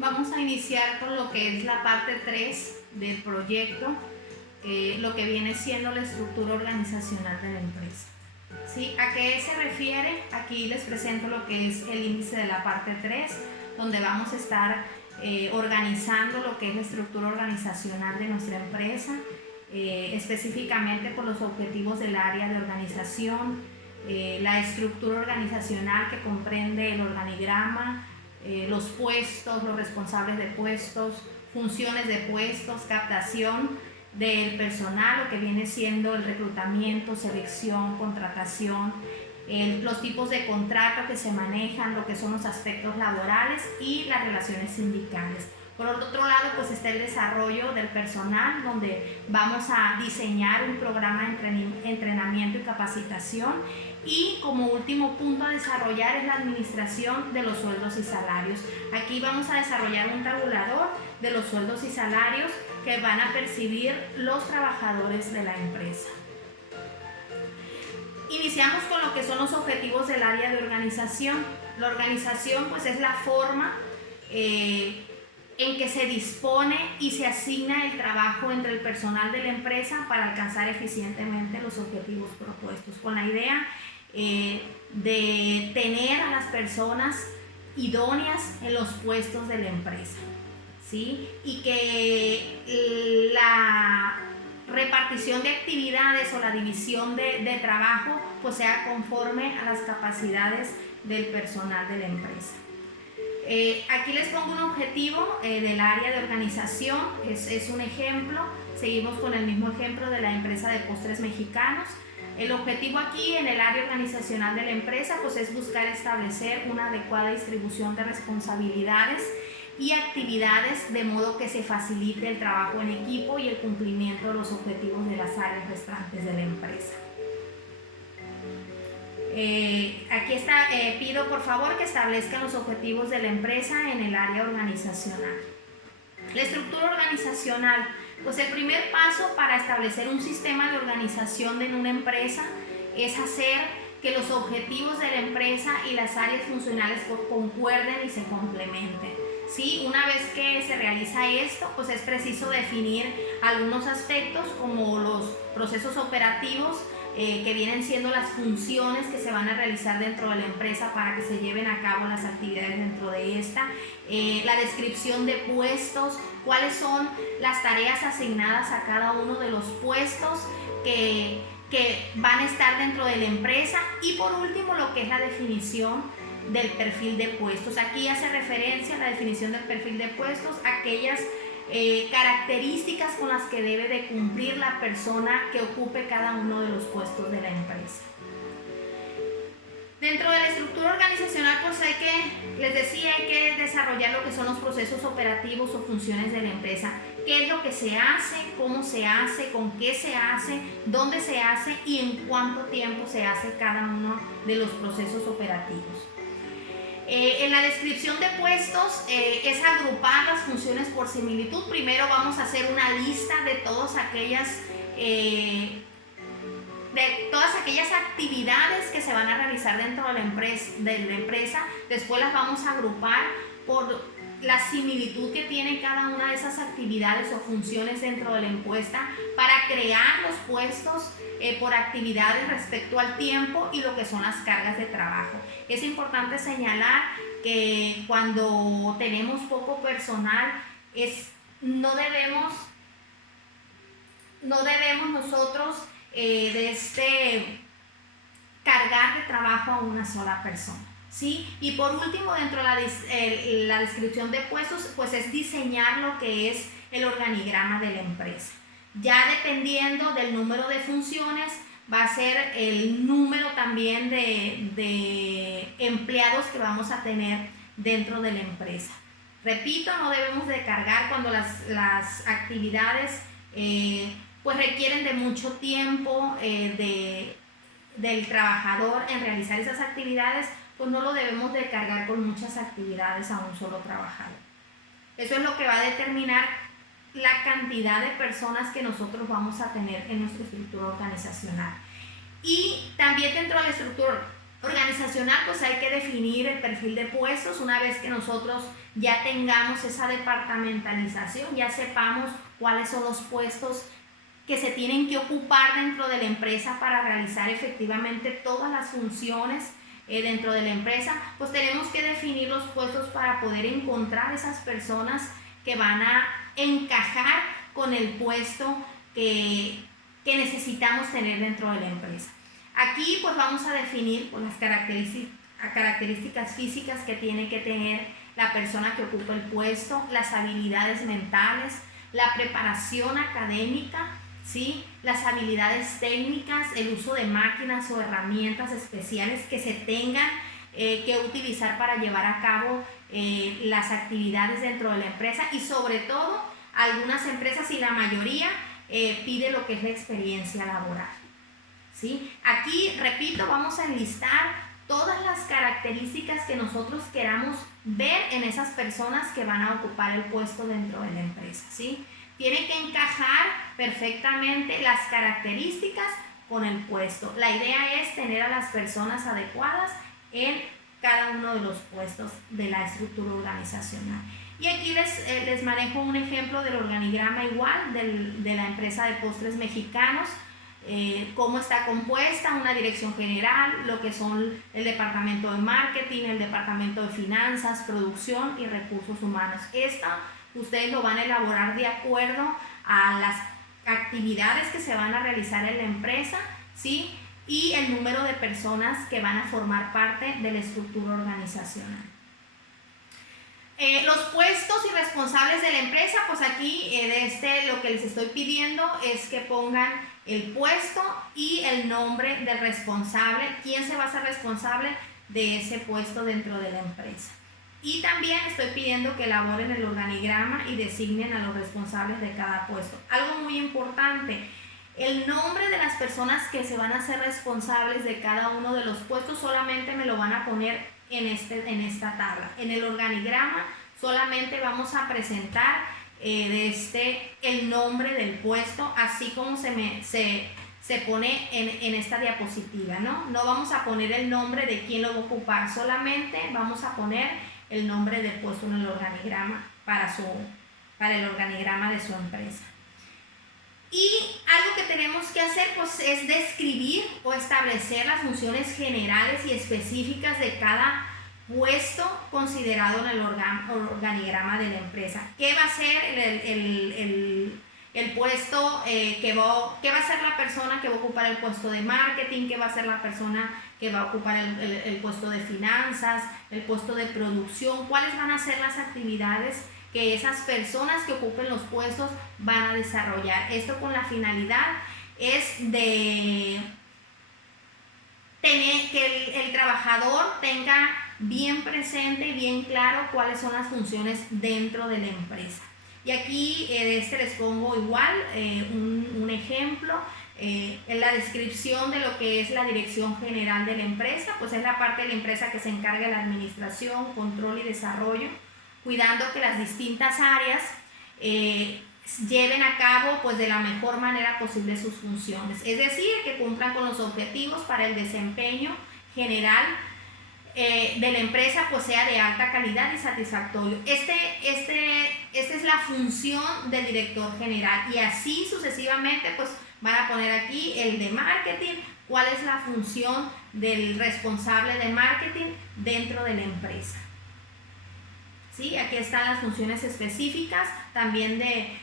Vamos a iniciar con lo que es la parte 3 del proyecto, lo que viene siendo la estructura organizacional de la empresa. ¿Sí? ¿A qué se refiere? Aquí les presento lo que es el índice de la parte 3, donde vamos a estar organizando lo que es la estructura organizacional de nuestra empresa, específicamente por los objetivos del área de organización, la estructura organizacional que comprende el organigrama, los puestos, los responsables de puestos, funciones de puestos, captación del personal, lo que viene siendo el reclutamiento, selección, contratación, los tipos de contrato que se manejan, lo que son los aspectos laborales y las relaciones sindicales. Por otro lado, pues está el desarrollo del personal, donde vamos a diseñar un programa de entrenamiento y capacitación. Y como último punto a desarrollar es la administración de los sueldos y salarios. Aquí vamos a desarrollar un tabulador de los sueldos y salarios que van a percibir los trabajadores de la empresa. Iniciamos con lo que son los objetivos del área de organización. La organización pues es la forma en que se dispone y se asigna el trabajo entre el personal de la empresa para alcanzar eficientemente los objetivos propuestos, con la idea de tener a las personas idóneas en los puestos de la empresa, ¿sí? Y que la repartición de actividades o la división de trabajo pues sea conforme a las capacidades del personal de la empresa. Aquí les pongo un objetivo del área de organización, es un ejemplo. Seguimos con el mismo ejemplo de la empresa de postres mexicanos. El objetivo aquí en el área organizacional de la empresa pues es buscar establecer una adecuada distribución de responsabilidades y actividades de modo que se facilite el trabajo en equipo y el cumplimiento de los objetivos de las áreas restantes de la empresa. Aquí está, pido por favor que establezcan los objetivos de la empresa en el área organizacional. La estructura organizacional, pues el primer paso para establecer un sistema de organización en una empresa es hacer que los objetivos de la empresa y las áreas funcionales concuerden y se complementen. ¿Sí? Una vez que se realiza esto, pues es preciso definir algunos aspectos como los procesos operativos, que vienen siendo las funciones que se van a realizar dentro de la empresa para que se lleven a cabo las actividades dentro de esta, la descripción de puestos, cuáles son las tareas asignadas a cada uno de los puestos que van a estar dentro de la empresa, y por último lo que es la definición del perfil de puestos. Aquí hace referencia a la definición del perfil de puestos, aquellas características con las que debe de cumplir la persona que ocupe cada uno de los puestos de la empresa. Dentro de la estructura organizacional, pues les decía, hay que desarrollar lo que son los procesos operativos o funciones de la empresa. ¿Qué es lo que se hace? ¿Cómo se hace? ¿Con qué se hace? ¿Dónde se hace? ¿Y en cuánto tiempo se hace cada uno de los procesos operativos? En la descripción de puestos es agrupar las funciones por similitud. Primero vamos a hacer una lista de todas aquellas actividades que se van a realizar dentro de la empresa. Después las vamos a agrupar por la similitud que tiene cada una de esas actividades o funciones dentro de la encuesta para crear los puestos por actividades respecto al tiempo y lo que son las cargas de trabajo. Es importante señalar que cuando tenemos poco personal no debemos nosotros cargar de trabajo a una sola persona, ¿sí? Y por último, dentro de la descripción de puestos, pues es diseñar lo que es el organigrama de la empresa. Ya dependiendo del número de funciones, va a ser el número también de empleados que vamos a tener dentro de la empresa. Repito, no debemos de cargar cuando las actividades pues requieren de mucho tiempo del trabajador en realizar esas actividades, pues no lo debemos de cargar con muchas actividades a un solo trabajador. Eso es lo que va a determinar la cantidad de personas que nosotros vamos a tener en nuestra estructura organizacional. Y también dentro de la estructura organizacional, pues hay que definir el perfil de puestos. Una vez que nosotros ya tengamos esa departamentalización, ya sepamos cuáles son los puestos que se tienen que ocupar dentro de la empresa para realizar efectivamente todas las funciones dentro de la empresa, pues tenemos que definir los puestos para poder encontrar esas personas que van a encajar con el puesto que necesitamos tener dentro de la empresa. Aquí pues vamos a definir pues, las características físicas que tiene que tener la persona que ocupa el puesto, las habilidades mentales, la preparación académica, ¿sí? Las habilidades técnicas, el uso de máquinas o herramientas especiales que se tengan que utilizar para llevar a cabo las actividades dentro de la empresa, y sobre todo algunas empresas y la mayoría pide lo que es la experiencia laboral, ¿sí? Aquí, repito, vamos a enlistar todas las características que nosotros queramos ver en esas personas que van a ocupar el puesto dentro de la empresa, ¿sí? Tiene que encajar perfectamente las características con el puesto. La idea es tener a las personas adecuadas en cada uno de los puestos de la estructura organizacional. Y aquí les manejo un ejemplo del organigrama igual de la empresa de postres mexicanos. Cómo está compuesta, una dirección general, lo que son el departamento de marketing, el departamento de finanzas, producción y recursos humanos. Ustedes lo van a elaborar de acuerdo a las actividades que se van a realizar en la empresa, ¿sí? Y el número de personas que van a formar parte de la estructura organizacional. Los puestos y responsables de la empresa, pues aquí lo que les estoy pidiendo es que pongan el puesto y el nombre del responsable, quién se va a hacer responsable de ese puesto dentro de la empresa. Y también estoy pidiendo que elaboren el organigrama y designen a los responsables de cada puesto. Algo muy importante, el nombre de las personas que se van a hacer responsables de cada uno de los puestos solamente me lo van a poner en esta tabla. En el organigrama solamente vamos a presentar el nombre del puesto, así como se pone en esta diapositiva, ¿no? No vamos a poner el nombre de quién lo va a ocupar, solamente vamos a poner el nombre del puesto en el organigrama para el organigrama de su empresa. Y algo que tenemos que hacer pues, es describir o establecer las funciones generales y específicas de cada puesto considerado en el organigrama de la empresa. ¿Qué va a ser el puesto qué va a ser la persona que va a ocupar el puesto de marketing? ¿Qué va a ser la persona que va a ocupar el puesto de finanzas, el puesto de producción? ¿Cuáles van a ser las actividades que esas personas que ocupen los puestos van a desarrollar? Esto con la finalidad es de tener que el trabajador tenga bien presente y bien claro cuáles son las funciones dentro de la empresa. Y aquí les pongo igual un ejemplo. En la descripción de lo que es la dirección general de la empresa, pues es la parte de la empresa que se encarga de la administración, control y desarrollo, cuidando que las distintas áreas lleven a cabo pues de la mejor manera posible sus funciones, es decir, que cumplan con los objetivos para el desempeño general de la empresa, pues sea de alta calidad y satisfactorio. Esta es la función del director general, y así sucesivamente pues van a poner aquí el de marketing, cuál es la función del responsable de marketing dentro de la empresa. ¿Sí? Aquí están las funciones específicas también de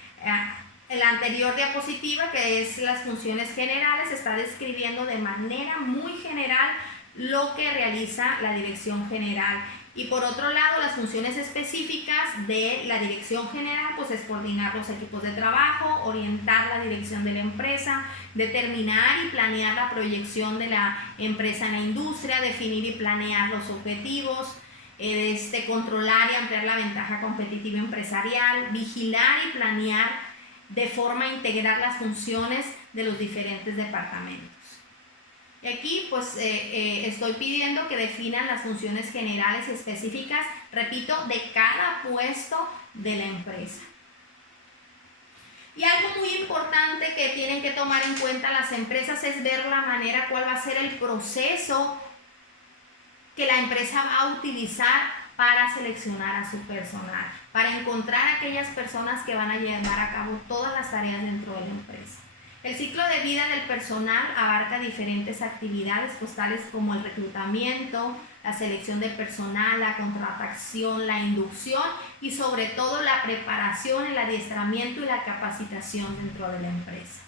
la anterior diapositiva, que es las funciones generales. Está describiendo de manera muy general lo que realiza la dirección general. Y por otro lado, las funciones específicas de la dirección general pues es coordinar los equipos de trabajo, orientar la dirección de la empresa, determinar y planear la proyección de la empresa en la industria, definir y planear los objetivos, controlar y ampliar la ventaja competitiva empresarial, vigilar y planear de forma integral las funciones de los diferentes departamentos. Y aquí pues estoy pidiendo que definan las funciones generales específicas, repito, de cada puesto de la empresa. Y algo muy importante que tienen que tomar en cuenta las empresas es ver la manera, cuál va a ser el proceso que la empresa va a utilizar para seleccionar a su personal, para encontrar aquellas personas que van a llevar a cabo todas las tareas dentro de la empresa. El ciclo de vida del personal abarca diferentes actividades, pues tales como el reclutamiento, la selección de personal, la contratación, la inducción y sobre todo la preparación, el adiestramiento y la capacitación dentro de la empresa.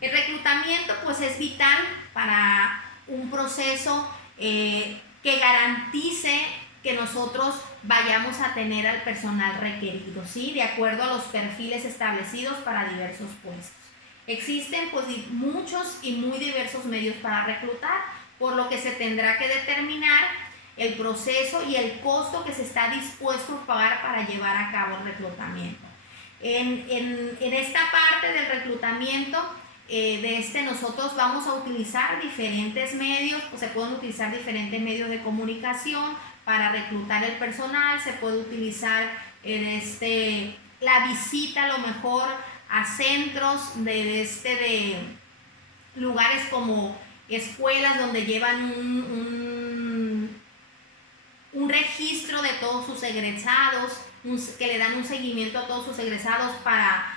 El reclutamiento pues es vital para un proceso que garantice que nosotros vayamos a tener al personal requerido, ¿sí? De acuerdo a los perfiles establecidos para diversos puestos. Existen pues muchos y muy diversos medios para reclutar, por lo que se tendrá que determinar el proceso y el costo que se está dispuesto a pagar para llevar a cabo el reclutamiento. En esta parte del reclutamiento, nosotros vamos a utilizar diferentes medios, pues se pueden utilizar diferentes medios de comunicación para reclutar el personal, se puede utilizar la visita a lo mejor a centros de lugares como escuelas donde llevan un registro de todos sus egresados, que le dan un seguimiento a todos sus egresados para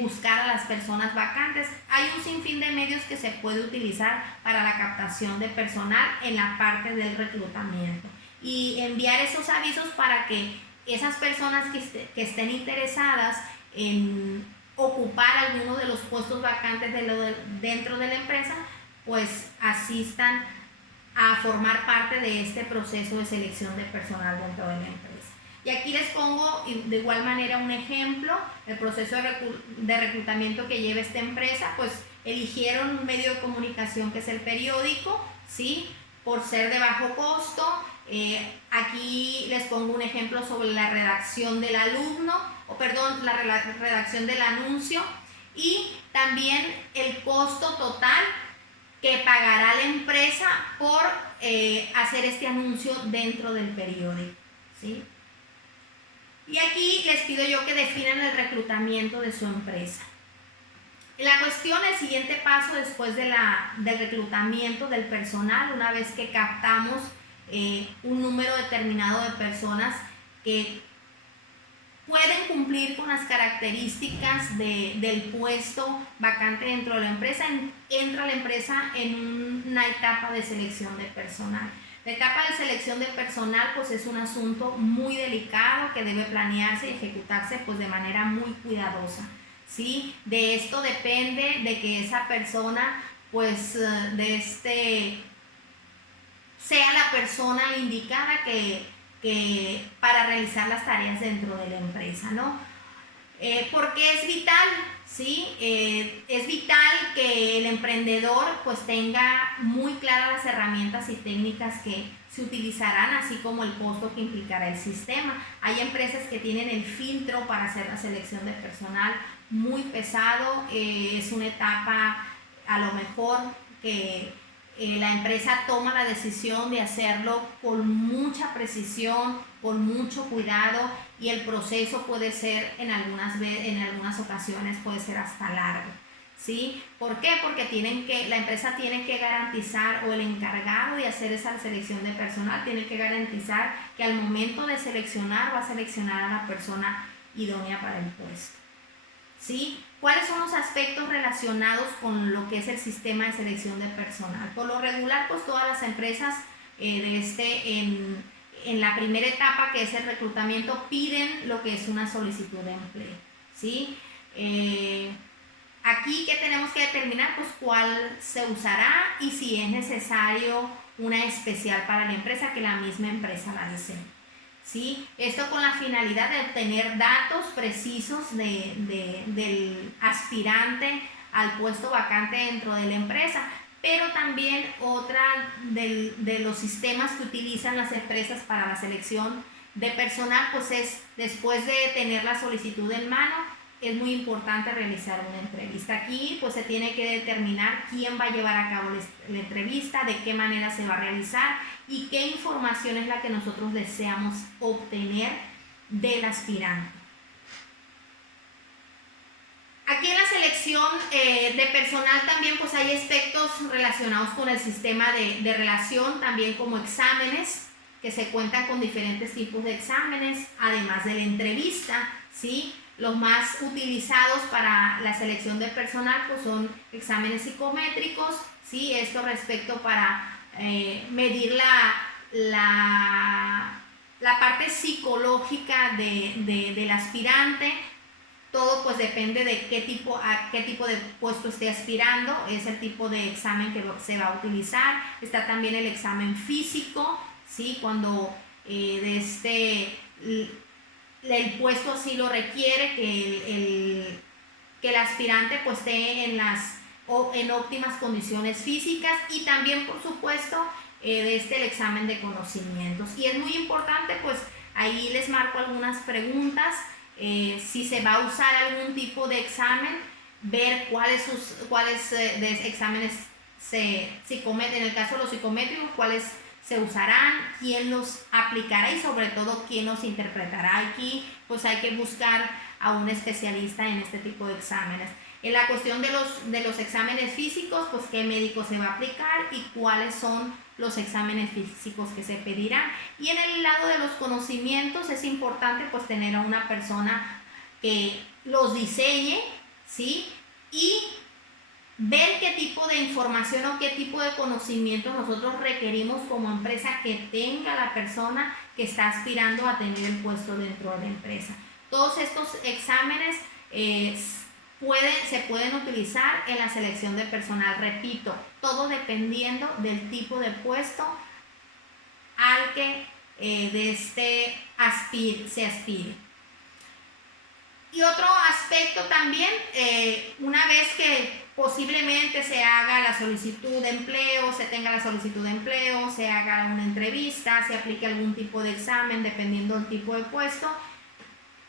buscar a las personas vacantes. Hay un sinfín de medios que se puede utilizar para la captación de personal en la parte del reclutamiento y enviar esos avisos para que esas personas que estén interesadas en ocupar alguno de los puestos vacantes dentro de la empresa, pues asistan a formar parte de este proceso de selección de personal dentro de la empresa. Y aquí les pongo de igual manera un ejemplo, el proceso de reclutamiento que lleva esta empresa, pues eligieron un medio de comunicación que es el periódico, ¿sí? Por ser de bajo costo. Aquí les pongo un ejemplo sobre la redacción del la redacción del anuncio y también el costo total que pagará la empresa por hacer este anuncio dentro del periódico, ¿sí? Y aquí les pido yo que definan el reclutamiento de su empresa. La cuestión, el siguiente paso después del reclutamiento del personal, una vez que captamos un número determinado de personas que pueden cumplir con las características del puesto vacante dentro de la empresa, entra la empresa en una etapa de selección de personal. La etapa de selección de personal pues es un asunto muy delicado que debe planearse y ejecutarse pues de manera muy cuidadosa, ¿sí? De esto depende de que esa persona pues sea la persona indicada que para realizar las tareas dentro de la empresa, ¿no? Porque es vital, ¿sí? Es vital que el emprendedor pues tenga muy claras las herramientas y técnicas que se utilizarán, así como el costo que implicará el sistema. Hay empresas que tienen el filtro para hacer la selección de personal muy pesado, es una etapa a lo mejor que la empresa toma la decisión de hacerlo con mucha precisión, con mucho cuidado y el proceso puede ser en algunas ocasiones puede ser hasta largo, ¿sí? ¿Por qué? Porque la empresa tiene que garantizar, o el encargado de hacer esa selección de personal tiene que garantizar que al momento de seleccionar va a seleccionar a la persona idónea para el puesto, ¿sí? ¿Cuáles son los aspectos relacionados con lo que es el sistema de selección de personal? Por lo regular, pues todas las empresas en la primera etapa, que es el reclutamiento, piden lo que es una solicitud de empleo, ¿sí? Aquí, ¿qué tenemos que determinar? Pues cuál se usará y si es necesario una especial para la empresa, que la misma empresa la desee, ¿sí? Esto con la finalidad de obtener datos precisos del aspirante al puesto vacante dentro de la empresa, pero también otra de los sistemas que utilizan las empresas para la selección de personal, pues es después de tener la solicitud en mano, es muy importante realizar una entrevista. Aquí pues se tiene que determinar quién va a llevar a cabo la entrevista, de qué manera se va a realizar y qué información es la que nosotros deseamos obtener del aspirante. Aquí en la selección de personal también pues hay aspectos relacionados con el sistema de relación, también como exámenes, que se cuentan con diferentes tipos de exámenes, además de la entrevista, ¿sí? Los más utilizados para la selección de personal pues son exámenes psicométricos, ¿sí? Esto respecto para medir la parte psicológica del aspirante. Todo pues depende de a qué tipo de puesto esté aspirando, es el tipo de examen que se va a utilizar. Está también el examen físico, ¿sí? Cuando el puesto así lo requiere, que el aspirante pues esté en óptimas condiciones físicas, y también por supuesto el examen de conocimientos. Y es muy importante, pues ahí les marco algunas preguntas. Si se va a usar algún tipo de examen, ver cuáles exámenes en el caso de los psicométricos, cuáles se usarán, quién los aplicará y sobre todo quién los interpretará. Aquí pues hay que buscar a un especialista en este tipo de exámenes. En la cuestión de los exámenes físicos, pues qué médico se va a aplicar y cuáles son los exámenes físicos que se pedirán. Y en el lado de los conocimientos es importante pues tener a una persona que los diseñe, ¿sí? Y ver qué tipo de información o qué tipo de conocimiento nosotros requerimos como empresa que tenga la persona que está aspirando a tener el puesto dentro de la empresa. Todos estos exámenes se pueden utilizar en la selección de personal, repito, todo dependiendo del tipo de puesto al que se aspire. Y otro aspecto también, una vez que posiblemente se haga la solicitud de empleo, se tenga la solicitud de empleo, se haga una entrevista, se aplique algún tipo de examen dependiendo del tipo de puesto.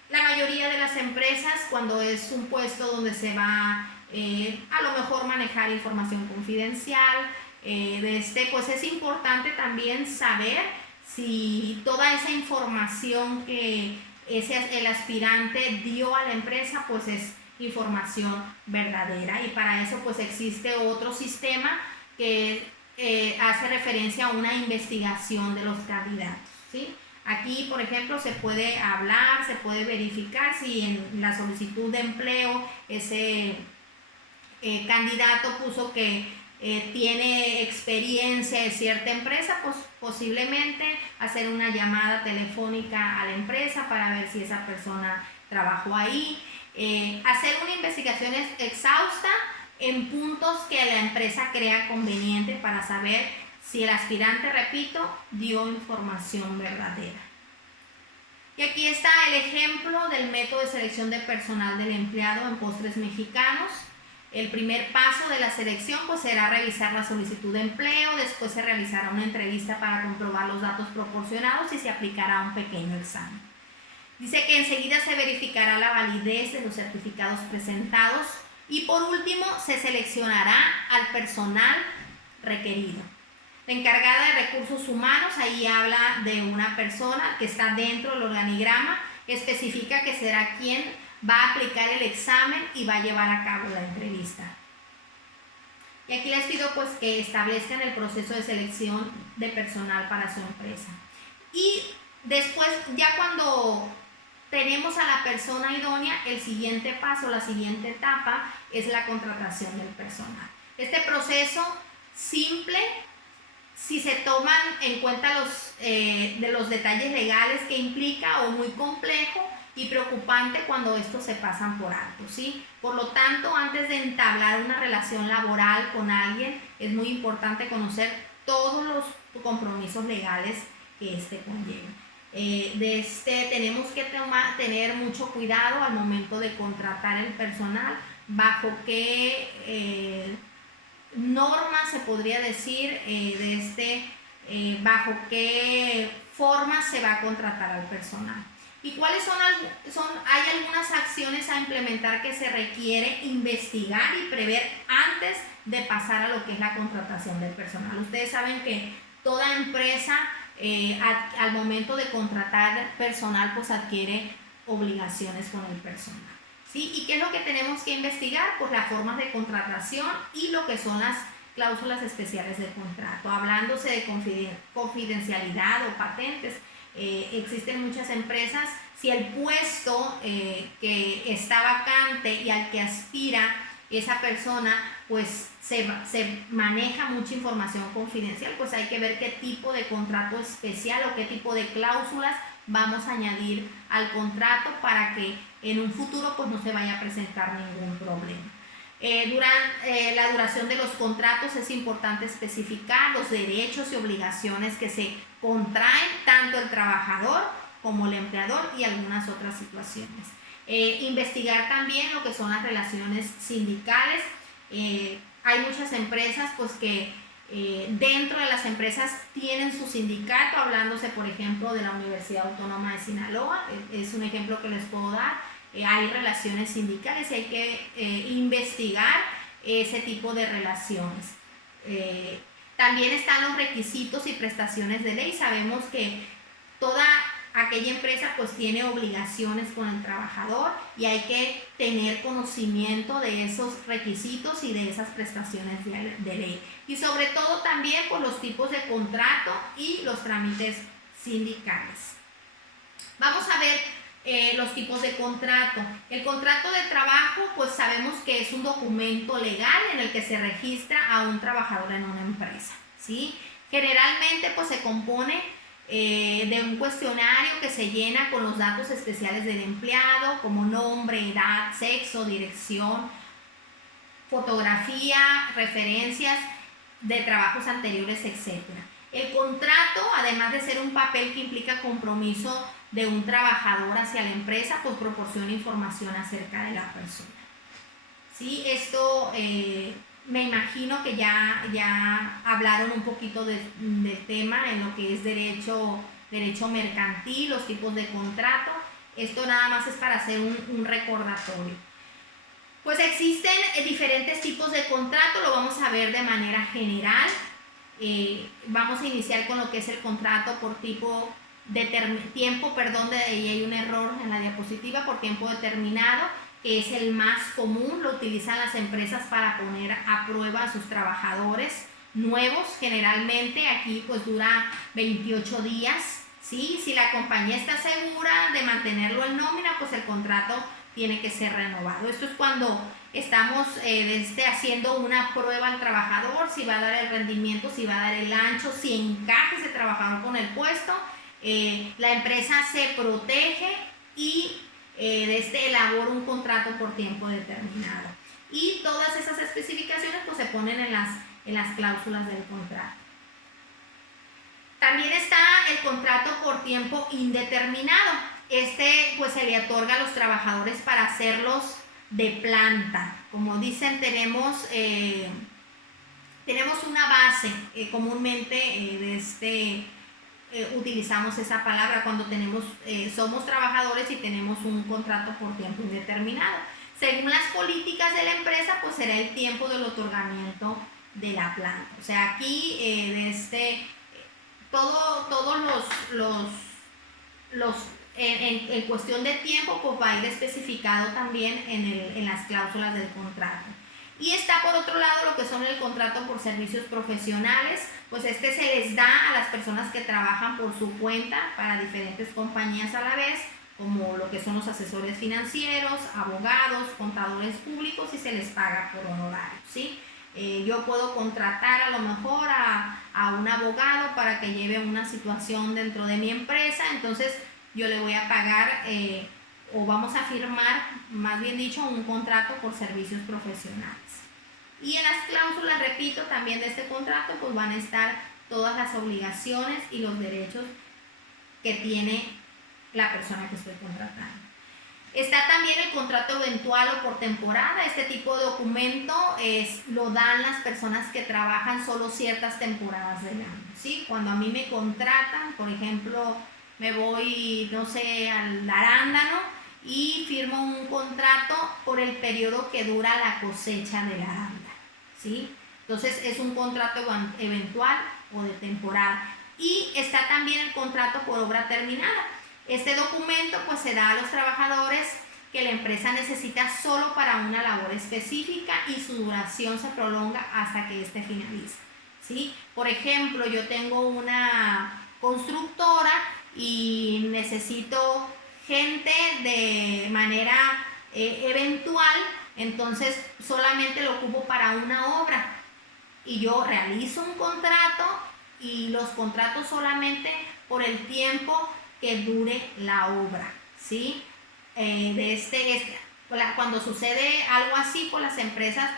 La mayoría de las empresas, cuando es un puesto donde se va a lo mejor manejar información confidencial, pues es importante también saber si toda esa información que el aspirante dio a la empresa pues es información verdadera, y para eso pues existe otro sistema que hace referencia a una investigación de los candidatos, ¿sí? Aquí, por ejemplo, se puede hablar, se puede verificar si en la solicitud de empleo ese candidato puso que tiene experiencia en cierta empresa, pues posiblemente hacer una llamada telefónica a la empresa para ver si esa persona trabajó ahí, hacer una investigación exhausta en puntos que la empresa crea conveniente para saber si el aspirante, repito, dio información verdadera. Y aquí está el ejemplo del método de selección de personal del empleado en Postres Mexicanos. El primer paso de la selección pues será revisar la solicitud de empleo, después se realizará una entrevista para comprobar los datos proporcionados y se aplicará un pequeño examen. Dice que enseguida se verificará la validez de los certificados presentados y por último se seleccionará al personal requerido. La encargada de recursos humanos ahí habla de una persona que está dentro del organigrama, especifica que será quien va a aplicar el examen y va a llevar a cabo la entrevista. Y aquí les pido pues que establezcan el proceso de selección de personal para su empresa. Y después, ya cuando tenemos a la persona idónea, el siguiente paso, la siguiente etapa es la contratación del personal. Este proceso simple, si se toman en cuenta los detalles legales que implica, o muy complejo y preocupante cuando estos se pasan por alto, ¿sí? Por lo tanto, antes de entablar una relación laboral con alguien, es muy importante conocer todos los compromisos legales que conlleven. Tenemos que tener mucho cuidado al momento de contratar el personal, bajo qué normas se podría decir, bajo qué forma se va a contratar al personal. ¿Y cuáles hay algunas acciones a implementar que se requiere investigar y prever antes de pasar a lo que es la contratación del personal? Ustedes saben que toda empresa al momento de contratar personal pues adquiere obligaciones con el personal. ¿sí? ¿Y qué es lo que tenemos que investigar? Pues las formas de contratación y lo que son las cláusulas especiales del contrato. Hablándose de confidencialidad o patentes, existen muchas empresas, si el puesto que está vacante y al que aspira esa persona, pues se maneja mucha información confidencial, pues hay que ver qué tipo de contrato especial o qué tipo de cláusulas vamos a añadir al contrato para que en un futuro pues no se vaya a presentar ningún problema. Durante la duración de los contratos es importante especificar los derechos y obligaciones que se contraen tanto el trabajador como el empleador y algunas otras situaciones. Investigar también lo que son las relaciones sindicales. Hay muchas empresas pues que dentro de las empresas tienen su sindicato, hablándose por ejemplo de la Universidad Autónoma de Sinaloa, es un ejemplo que les puedo dar. Hay relaciones sindicales y hay que investigar ese tipo de relaciones. También están los requisitos y prestaciones de ley. Sabemos que toda aquella empresa pues tiene obligaciones con el trabajador y hay que tener conocimiento de esos requisitos y de esas prestaciones de ley. Y sobre todo también por los tipos de contrato y los trámites sindicales. Vamos a ver los tipos de contrato. El contrato de trabajo, pues sabemos que es un documento legal en el que se registra a un trabajador en una empresa, ¿sí? Generalmente, pues se compone de un cuestionario que se llena con los datos especiales del empleado, como nombre, edad, sexo, dirección, fotografía, referencias de trabajos anteriores, etc. El contrato, además de ser un papel que implica compromiso de un trabajador hacia la empresa, pues proporciona información acerca de la persona. ¿Sí? Esto me imagino que ya hablaron un poquito del tema en lo que es derecho mercantil, los tipos de contrato. Esto nada más es para hacer un recordatorio. Pues existen diferentes tipos de contrato, lo vamos a ver de manera general. Vamos a iniciar con lo que es el contrato por tiempo, ahí hay un error en la diapositiva, por tiempo determinado, que es el más común, lo utilizan las empresas para poner a prueba a sus trabajadores nuevos, generalmente aquí pues dura 28 días, ¿sí? Si la compañía está segura de mantenerlo en nómina, pues el contrato tiene que ser renovado. Esto es cuando estamos haciendo una prueba al trabajador, si va a dar el rendimiento, si va a dar el ancho, si encaja ese trabajador con el puesto. La empresa se protege y elabora un contrato por tiempo determinado. Y todas esas especificaciones pues se ponen en las cláusulas del contrato. También está el contrato por tiempo indeterminado. Pues se le otorga a los trabajadores para hacerlos de planta. Como dicen, tenemos una base, comúnmente utilizamos esa palabra cuando somos trabajadores y tenemos un contrato por tiempo indeterminado. Según las políticas de la empresa, pues será el tiempo del otorgamiento de la planta. O sea, aquí todos en cuestión de tiempo, pues va a ir especificado también en las cláusulas del contrato. Y está por otro lado lo que son el contrato por servicios profesionales, pues se les da a las personas que trabajan por su cuenta para diferentes compañías a la vez, como lo que son los asesores financieros, abogados, contadores públicos, y se les paga por honorarios, ¿sí? Yo puedo contratar a lo mejor a un abogado para que lleve una situación dentro de mi empresa, entonces yo le voy a pagar o vamos a firmar, más bien dicho, un contrato por servicios profesionales. Y en las cláusulas, repito, también de este contrato, pues van a estar todas las obligaciones y los derechos que tiene la persona que estoy contratando. Está también el contrato eventual o por temporada. Este tipo de documento lo dan las personas que trabajan solo ciertas temporadas del año, ¿sí? Cuando a mí me contratan, por ejemplo, me voy, no sé, al arándano y firmo un contrato por el periodo que dura la cosecha del arándano, ¿sí? Entonces es un contrato eventual o de temporada. Y está también el contrato por obra terminada. Este documento pues se da a los trabajadores que la empresa necesita solo para una labor específica y su duración se prolonga hasta que éste finalice, ¿sí? Por ejemplo, yo tengo una constructora y necesito gente de manera eventual, entonces solamente lo ocupo para una obra y yo realizo un contrato y los contratos solamente por el tiempo que dure la obra, ¿sí? Cuando sucede algo así, pues las empresas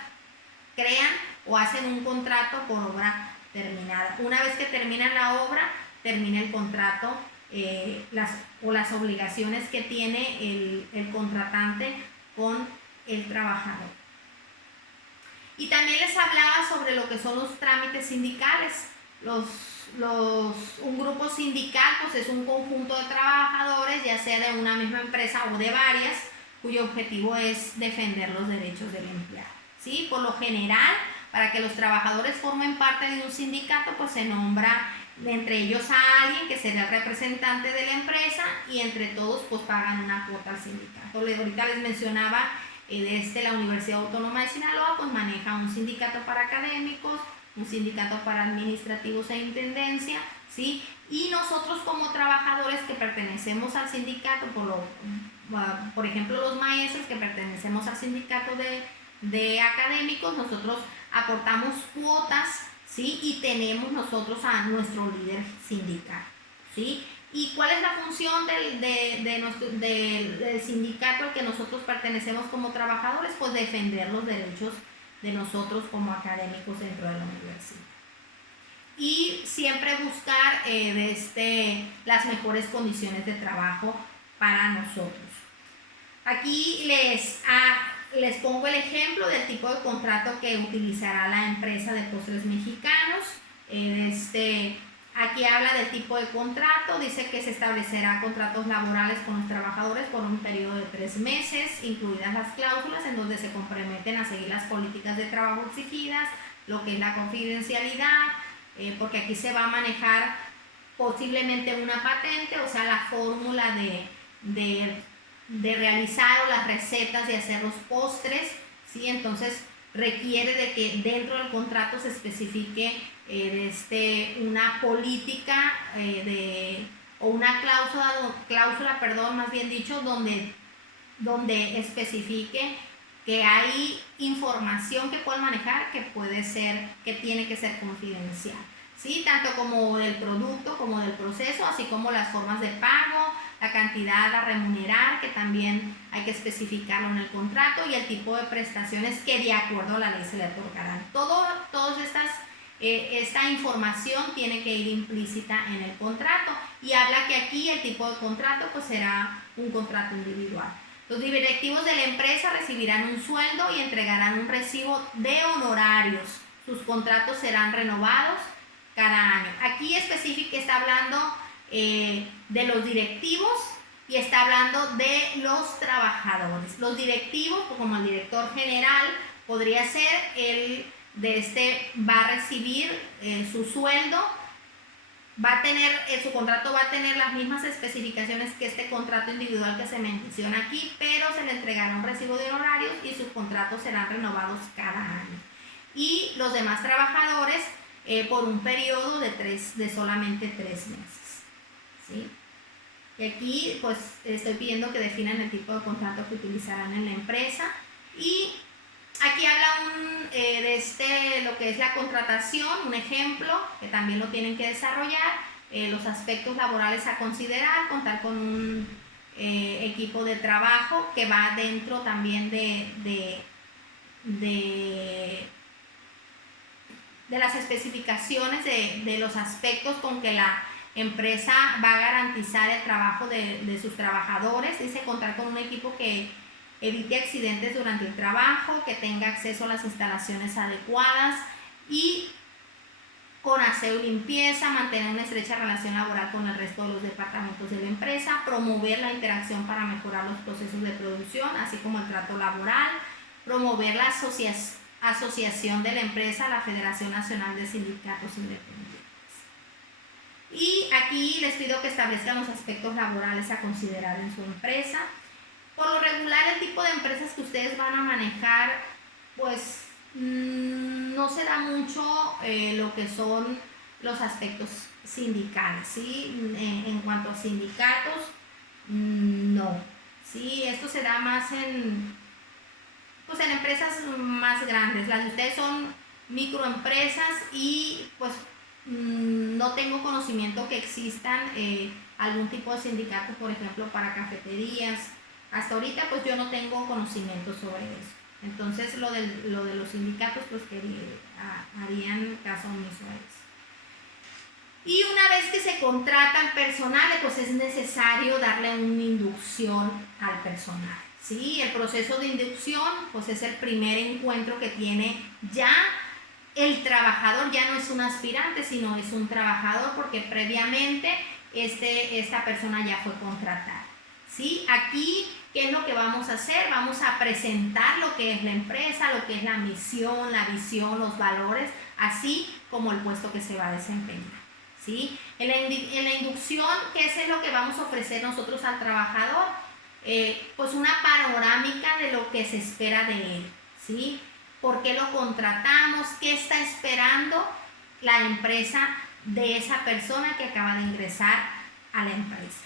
crean o hacen un contrato por obra terminada. Una vez que termina la obra, termina el contrato, las obligaciones que tiene el contratante con el trabajador. Y también les hablaba sobre lo que son los trámites sindicales. Un grupo sindical pues es un conjunto de trabajadores, ya sea de una misma empresa o de varias, cuyo objetivo es defender los derechos del empleado, ¿sí? Por lo general, para que los trabajadores formen parte de un sindicato, pues se nombra entre ellos a alguien que será el representante de la empresa y entre todos pues pagan una cuota al sindicato. Ahorita les mencionaba la Universidad Autónoma de Sinaloa pues maneja un sindicato para académicos, un sindicato para administrativos e intendencia, ¿sí? Y nosotros como trabajadores que pertenecemos al sindicato, por ejemplo los maestros que pertenecemos al sindicato de académicos, nosotros aportamos cuotas, ¿sí? Y tenemos nosotros a nuestro líder sindical, ¿sí? ¿Y cuál es la función del sindicato al que nosotros pertenecemos como trabajadores? Pues defender los derechos de nosotros como académicos dentro de la universidad. Y siempre buscar las mejores condiciones de trabajo para nosotros. Aquí les pongo el ejemplo del tipo de contrato que utilizará la empresa de Postres Mexicanos. Aquí habla del tipo de contrato, dice que se establecerá contratos laborales con los trabajadores por un periodo de 3 meses, incluidas las cláusulas en donde se comprometen a seguir las políticas de trabajo exigidas, lo que es la confidencialidad, porque aquí se va a manejar posiblemente una patente, o sea, la fórmula de realizar o las recetas de hacer los postres, ¿sí? Entonces requiere de que dentro del contrato se especifique una política o una cláusula, más bien dicho, donde especifique que hay información que pueden manejar que tiene que ser confidencial, ¿sí? Tanto como del producto como del proceso, así como las formas de pago, la cantidad a remunerar, que también hay que especificarlo en el contrato, y el tipo de prestaciones que de acuerdo a la ley se le otorgarán. Esta información tiene que ir implícita en el contrato, y habla que aquí el tipo de contrato pues será un contrato individual. Los directivos de la empresa recibirán un sueldo y entregarán un recibo de honorarios. Sus contratos serán renovados cada año. Aquí específico está hablando de los directivos y está hablando de los trabajadores. Los directivos, como el director general, podría ser va a recibir su sueldo, su contrato va a tener las mismas especificaciones que este contrato individual que se menciona aquí, pero se le entregará un recibo de honorarios y sus contratos serán renovados cada año. Y los demás trabajadores por un periodo de solamente 3 meses, ¿sí? Y aquí pues estoy pidiendo que definan el tipo de contrato que utilizarán en la empresa. Y aquí habla lo que es la contratación, un ejemplo que también lo tienen que desarrollar, los aspectos laborales a considerar, contar con un equipo de trabajo que va dentro también de las especificaciones de los aspectos con que la empresa va a garantizar el trabajo de sus trabajadores. Dice contar con un equipo que evite accidentes durante el trabajo, que tenga acceso a las instalaciones adecuadas y con aseo y limpieza, mantener una estrecha relación laboral con el resto de los departamentos de la empresa, promover la interacción para mejorar los procesos de producción, así como el trato laboral, promover la asociación de la empresa a la Federación Nacional de Sindicatos Independientes. Y aquí les pido que establezcan los aspectos laborales a considerar en su empresa. Por lo regular, el tipo de empresas que ustedes van a manejar, pues no se da mucho lo que son los aspectos sindicales, ¿sí? En cuanto a sindicatos, no, ¿sí? Esto se da más pues en empresas más grandes. Las de ustedes son microempresas y pues no tengo conocimiento que existan algún tipo de sindicato, por ejemplo, para cafeterías. Hasta ahorita pues yo no tengo conocimiento sobre eso. Entonces lo de los sindicatos pues que harían caso omiso a eso. Y una vez que se contrata al personal, pues es necesario darle una inducción al personal, ¿sí? El proceso de inducción pues es el primer encuentro que tiene ya el trabajador. Ya no es un aspirante, sino es un trabajador, porque previamente esta persona ya fue contratada, ¿sí? Aquí, ¿qué es lo que vamos a hacer? Vamos a presentar lo que es la empresa, lo que es la misión, la visión, los valores, así como el puesto que se va a desempeñar, ¿sí? En la inducción, ¿qué es lo que vamos a ofrecer nosotros al trabajador? Pues una panorámica de lo que se espera de él, ¿sí? ¿Por qué lo contratamos? ¿Qué está esperando la empresa de esa persona que acaba de ingresar a la empresa?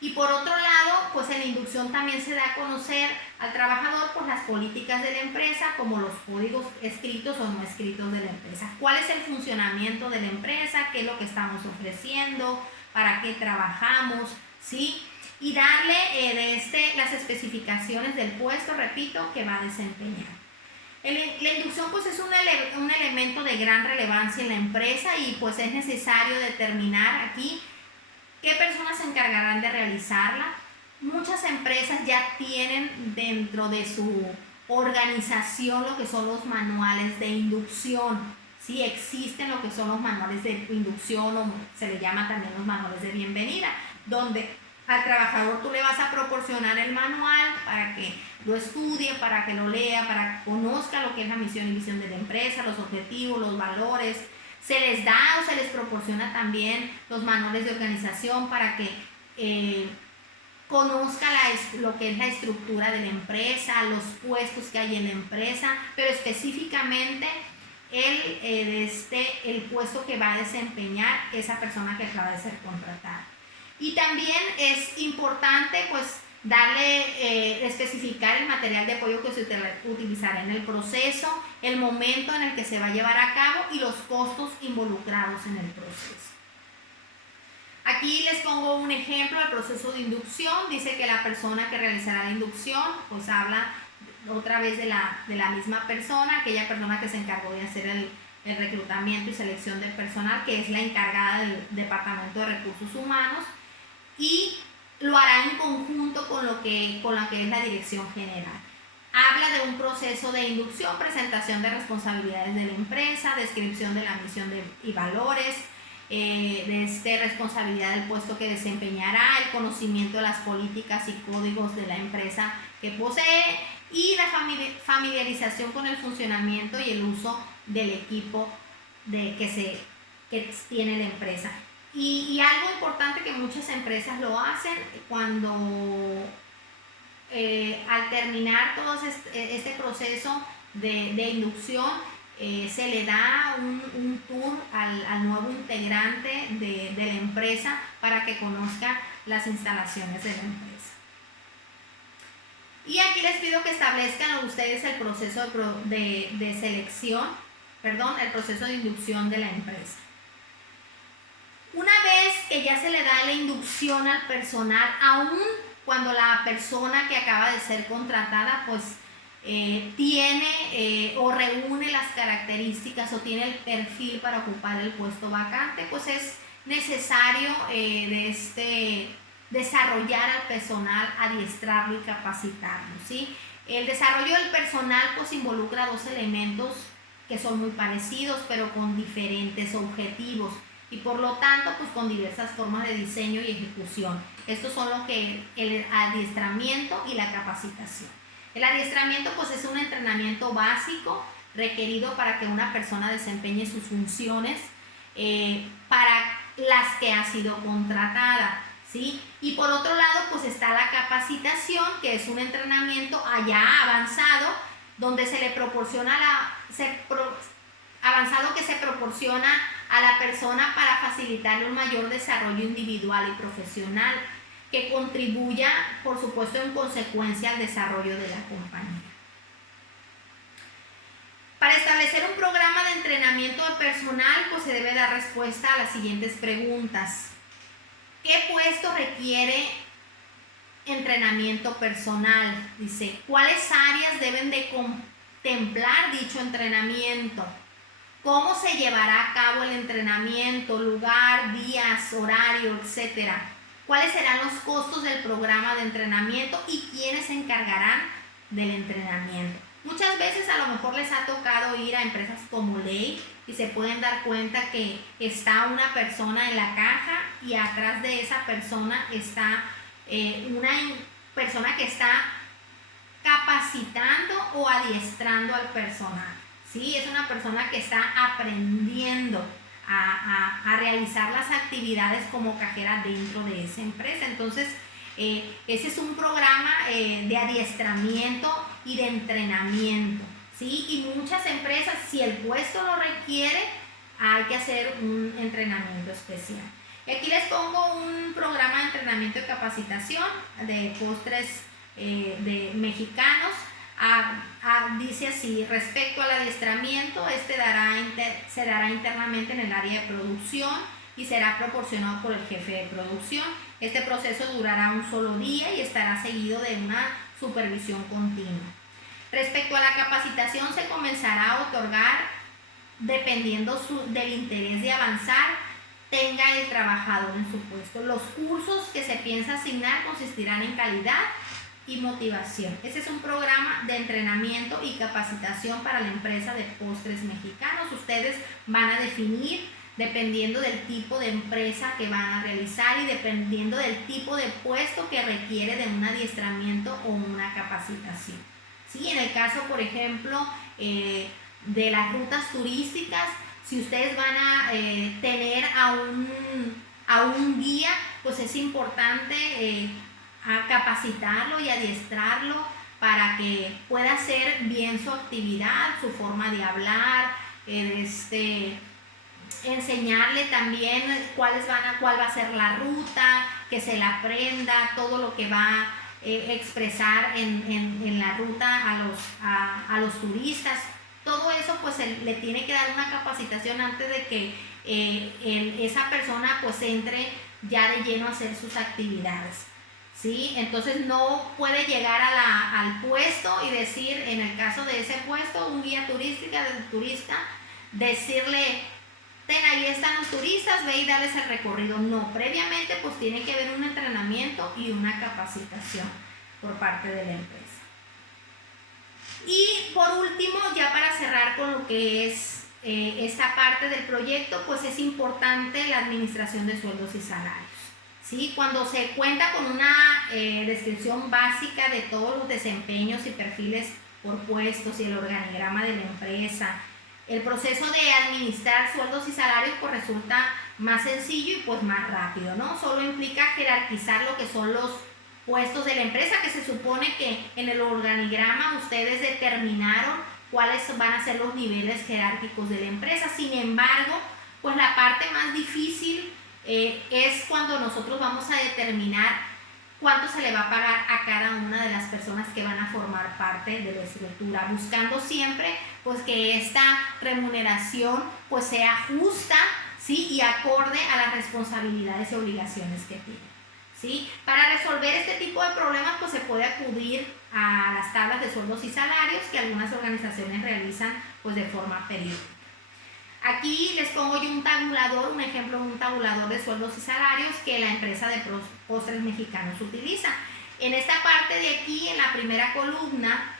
Y por otro lado, pues en la inducción también se da a conocer al trabajador pues las políticas de la empresa, como los códigos escritos o no escritos de la empresa. ¿Cuál es el funcionamiento de la empresa? ¿Qué es lo que estamos ofreciendo? ¿Para qué trabajamos? ¿Sí? Y darle las especificaciones del puesto, repito, que va a desempeñar. La inducción pues es un elemento de gran relevancia en la empresa y pues es necesario determinar aquí qué personas se encargarán de realizarla. Muchas empresas ya tienen dentro de su organización lo que son los manuales de inducción. Sí, existen lo que son los manuales de inducción, o se le llama también los manuales de bienvenida, donde al trabajador tú le vas a proporcionar el manual para que lo estudie, para que lo lea, para que conozca lo que es la misión y visión de la empresa, los objetivos, los valores. Se les da o se les proporciona también los manuales de organización para que conozca lo que es la estructura de la empresa, los puestos que hay en la empresa, pero específicamente el puesto que va a desempeñar esa persona que acaba de ser contratada. Y también es importante pues especificar el material de apoyo que se utilizará en el proceso, el momento en el que se va a llevar a cabo y los costos involucrados en el proceso. Aquí les pongo un ejemplo del proceso de inducción. Dice que la persona que realizará la inducción pues habla otra vez de la misma persona, aquella persona que se encargó de hacer el reclutamiento y selección del personal, que es la encargada del Departamento de Recursos Humanos, y lo hará en conjunto con lo que es la dirección general. Habla de un proceso de inducción, presentación de responsabilidades de la empresa, descripción de la misión y valores, responsabilidad del puesto que desempeñará, el conocimiento de las políticas y códigos de la empresa que posee y la familiarización con el funcionamiento y el uso del equipo que tiene la empresa. Y algo importante que muchas empresas lo hacen cuando al terminar todo este proceso de inducción se le da un tour al nuevo integrante de la empresa para que conozca las instalaciones de la empresa. Y aquí les pido que establezcan ustedes el proceso de selección, el proceso de inducción de la empresa. Una vez que ya se le da la inducción al personal, aún cuando la persona que acaba de ser contratada pues tiene o reúne las características o tiene el perfil para ocupar el puesto vacante, pues es necesario desarrollar al personal, adiestrarlo y capacitarlo, ¿sí? El desarrollo del personal pues involucra dos elementos que son muy parecidos pero con diferentes objetivos y por lo tanto pues con diversas formas de diseño y ejecución. Estos son lo que el adiestramiento y la capacitación. El adiestramiento pues es un entrenamiento básico requerido para que una persona desempeñe sus funciones para las que ha sido contratada, ¿sí? Y por otro lado, pues está la capacitación, que es un entrenamiento allá avanzado, donde se le proporciona avanzado que se proporciona a la persona para facilitarle un mayor desarrollo individual y profesional, que contribuya, por supuesto, en consecuencia al desarrollo de la compañía. Para establecer un programa de entrenamiento de personal, pues se debe dar respuesta a las siguientes preguntas. ¿Qué puesto requiere entrenamiento personal? Dice, ¿cuáles áreas deben de contemplar dicho entrenamiento? ¿Cómo se llevará a cabo el entrenamiento? Lugar, días, horario, etcétera. ¿Cuáles serán los costos del programa de entrenamiento y quiénes se encargarán del entrenamiento? Muchas veces a lo mejor les ha tocado ir a empresas como Ley y se pueden dar cuenta que está una persona en la caja y atrás de esa persona está una persona que está capacitando o adiestrando al personal. ¿Sí? Es una persona que está aprendiendo a realizar las actividades como cajera dentro de esa empresa. Entonces, ese es un programa de adiestramiento y de entrenamiento, ¿sí? Y muchas empresas, si el puesto lo requiere, hay que hacer un entrenamiento especial. Y aquí les pongo un programa de entrenamiento y capacitación de postres de mexicanos. Dice así: respecto al adiestramiento, se dará internamente en el área de producción y será proporcionado por el jefe de producción. Este proceso durará un solo día y estará seguido de una supervisión continua. Respecto a la capacitación, se comenzará a otorgar dependiendo del interés de avanzar tenga el trabajador en su puesto. Los cursos que se piensa asignar consistirán en calidad y motivación. Este es un programa de entrenamiento y capacitación para la empresa de postres mexicanos. Ustedes van a definir, dependiendo del tipo de empresa que van a realizar y dependiendo del tipo de puesto que requiere de un adiestramiento o una capacitación. ¿Sí? En el caso, por ejemplo, de las rutas turísticas, si ustedes van a tener a un guía, pues es importante a capacitarlo y adiestrarlo para que pueda hacer bien su actividad, su forma de hablar, enseñarle también cuál va a ser la ruta, que se la aprenda, todo lo que va a expresar en la ruta a los turistas. Todo eso pues le tiene que dar una capacitación antes de que esa persona pues entre ya de lleno a hacer sus actividades. ¿Sí? Entonces no puede llegar al puesto y decir, en el caso de ese puesto, un guía turista, decirle, ahí están los turistas, ve y darles el recorrido. No, previamente pues tiene que haber un entrenamiento y una capacitación por parte de la empresa. Y por último, ya para cerrar con lo que es esta parte del proyecto, pues es importante la administración de sueldos y salarios. ¿Sí? Cuando se cuenta con una descripción básica de todos los desempeños y perfiles por puestos y el organigrama de la empresa, el proceso de administrar sueldos y salarios pues resulta más sencillo y pues más rápido, ¿no? Solo implica jerarquizar lo que son los puestos de la empresa, que se supone que en el organigrama ustedes determinaron cuáles van a ser los niveles jerárquicos de la empresa. Sin embargo, pues la parte más difícil es cuando nosotros vamos a determinar cuánto se le va a pagar a cada una de las personas que van a formar parte de la estructura, buscando siempre pues que esta remuneración pues sea justa, ¿sí? Y acorde a las responsabilidades y obligaciones que tiene. ¿Sí? Para resolver este tipo de problemas pues se puede acudir a las tablas de sueldos y salarios que algunas organizaciones realizan pues de forma periódica. Aquí les pongo yo un tabulador, un ejemplo de un tabulador de sueldos y salarios que la empresa de postres mexicanos utiliza. En esta parte de aquí, en la primera columna,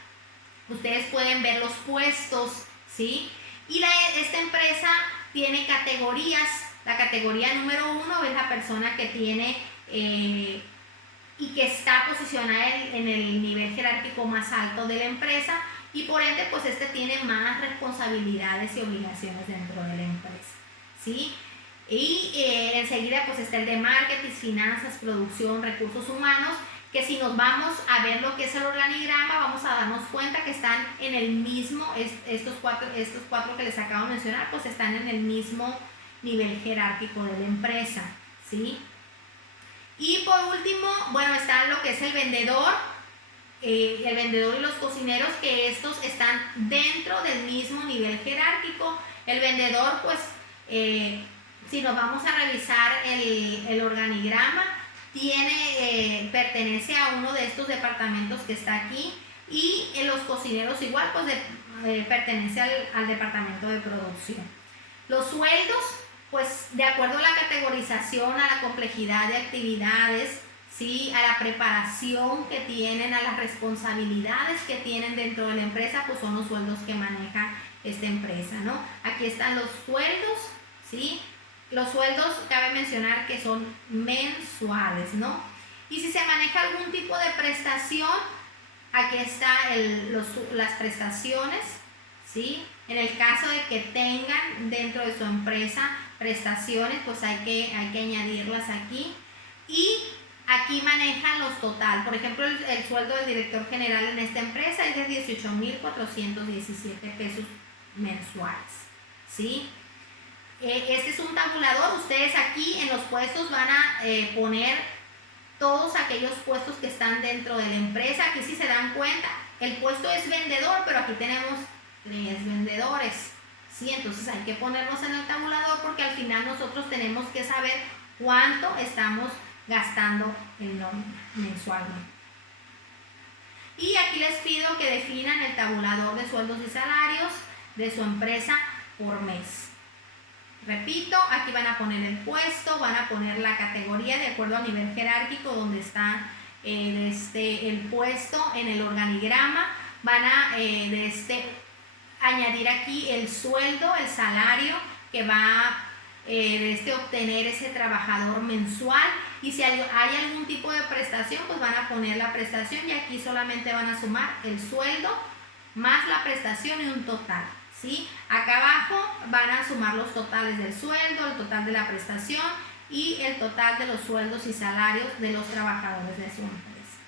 ustedes pueden ver los puestos, ¿sí? Y esta empresa tiene categorías. La categoría número 1 es la persona que tiene y que está posicionada en el nivel jerárquico más alto de la empresa, y por ende pues tiene más responsabilidades y obligaciones dentro de la empresa, ¿sí? Y enseguida pues está el de marketing, finanzas, producción, recursos humanos, que si nos vamos a ver lo que es el organigrama, vamos a darnos cuenta que están en el mismo, estos cuatro que les acabo de mencionar, pues están en el mismo nivel jerárquico de la empresa, ¿sí? Y por último, bueno, está lo que es el vendedor y los cocineros, que estos están dentro del mismo nivel jerárquico. El vendedor, pues, si nos vamos a revisar el organigrama, pertenece a uno de estos departamentos que está aquí, y en los cocineros igual, pues pertenece al departamento de producción. Los sueldos, pues de acuerdo a la categorización, a la complejidad de actividades, ¿sí?, a la preparación que tienen, a las responsabilidades que tienen dentro de la empresa, pues son los sueldos que maneja esta empresa, ¿no? Aquí están los sueldos, ¿sí? Los sueldos cabe mencionar que son mensuales, ¿no? Y si se maneja algún tipo de prestación, aquí están las prestaciones, ¿sí? En el caso de que tengan dentro de su empresa prestaciones, pues hay que añadirlas aquí. Y aquí manejan los total. Por ejemplo, el sueldo del director general en esta empresa es de 18,417 pesos mensuales, ¿sí? Este es un tabulador. Ustedes aquí en los puestos van a poner todos aquellos puestos que están dentro de la empresa. Aquí, si se dan cuenta, el puesto es vendedor, pero aquí tenemos 3 vendedores, ¿sí? Entonces hay que ponernos en el tabulador, porque al final nosotros tenemos que saber cuánto estamos gastando en nómina mensualmente. Y aquí les pido que definan el tabulador de sueldos y salarios de su empresa por mes. Repito, aquí van a poner el puesto, van a poner la categoría de acuerdo al nivel jerárquico donde está el puesto en el organigrama. Van a añadir aquí el sueldo, el salario que va a obtener ese trabajador mensual, y si hay algún tipo de prestación, pues van a poner la prestación, y aquí solamente van a sumar el sueldo más la prestación y un total, ¿sí? Acá abajo van a sumar los totales del sueldo, el total de la prestación y el total de los sueldos y salarios de los trabajadores de su empresa.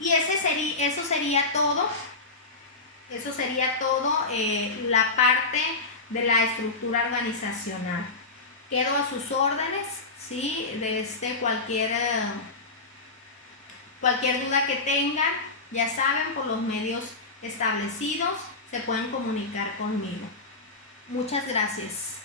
Y eso sería todo. Eso sería todo, la parte de la estructura organizacional. Quedo a sus órdenes, ¿sí? Cualquier duda que tengan, ya saben, por los medios establecidos se pueden comunicar conmigo. Muchas gracias.